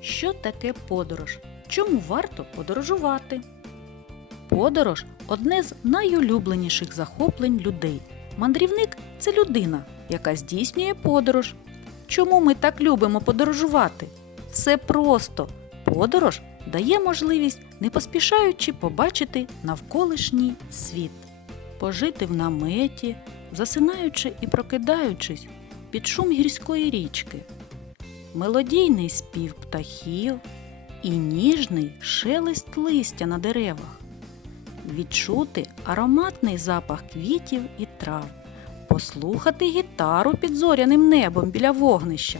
Що таке подорож? Чому варто подорожувати? Подорож одне з найулюбленіших захоплень людей. Мандрівник це людина, яка здійснює подорож. Чому ми так любимо подорожувати? Все просто. Подорож дає можливість, не поспішаючи побачити навколишній світ, пожити в наметі, засинаючи і прокидаючись під шум гірської річки, мелодійний спів птахів і ніжний шелест листя на деревах, відчути ароматний запах квітів і трав, послухати гітару під зоряним небом біля вогнища.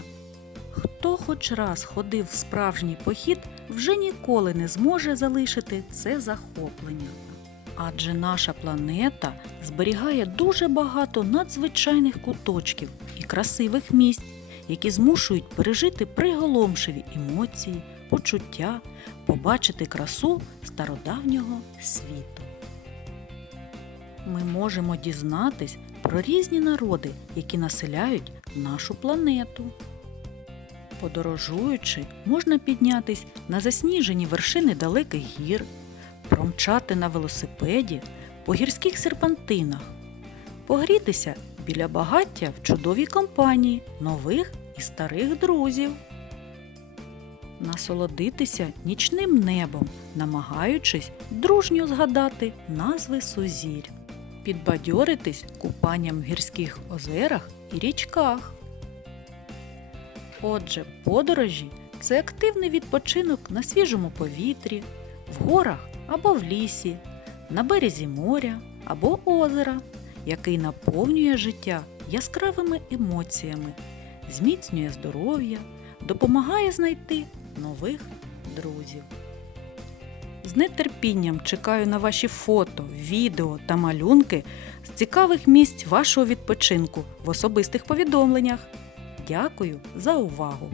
Хто хоч раз ходив в справжній похід, вже ніколи не зможе залишити це захоплення. Адже наша планета зберігає дуже багато надзвичайних куточків і красивих місць, які змушують пережити приголомшиві емоції, почуття, побачити красу стародавнього світу. Ми можемо дізнатись про різні народи, які населяють нашу планету. Подорожуючи, можна піднятись на засніжені вершини далеких гір, промчати на велосипеді по гірських серпантинах, погрітися біля багаття в чудовій компанії нових і старих друзів, насолодитися нічним небом, намагаючись дружньо згадати назви сузір'я, підбадьоритись купанням в гірських озерах і річках. Отже, подорожі це активний відпочинок на свіжому повітрі, в горах або в лісі, на березі моря або озера, який наповнює життя яскравими емоціями, зміцнює здоров'я, допомагає знайти нових друзів. З нетерпінням чекаю на ваші фото, відео та малюнки з цікавих місць вашого відпочинку в особистих повідомленнях. Дякую за увагу!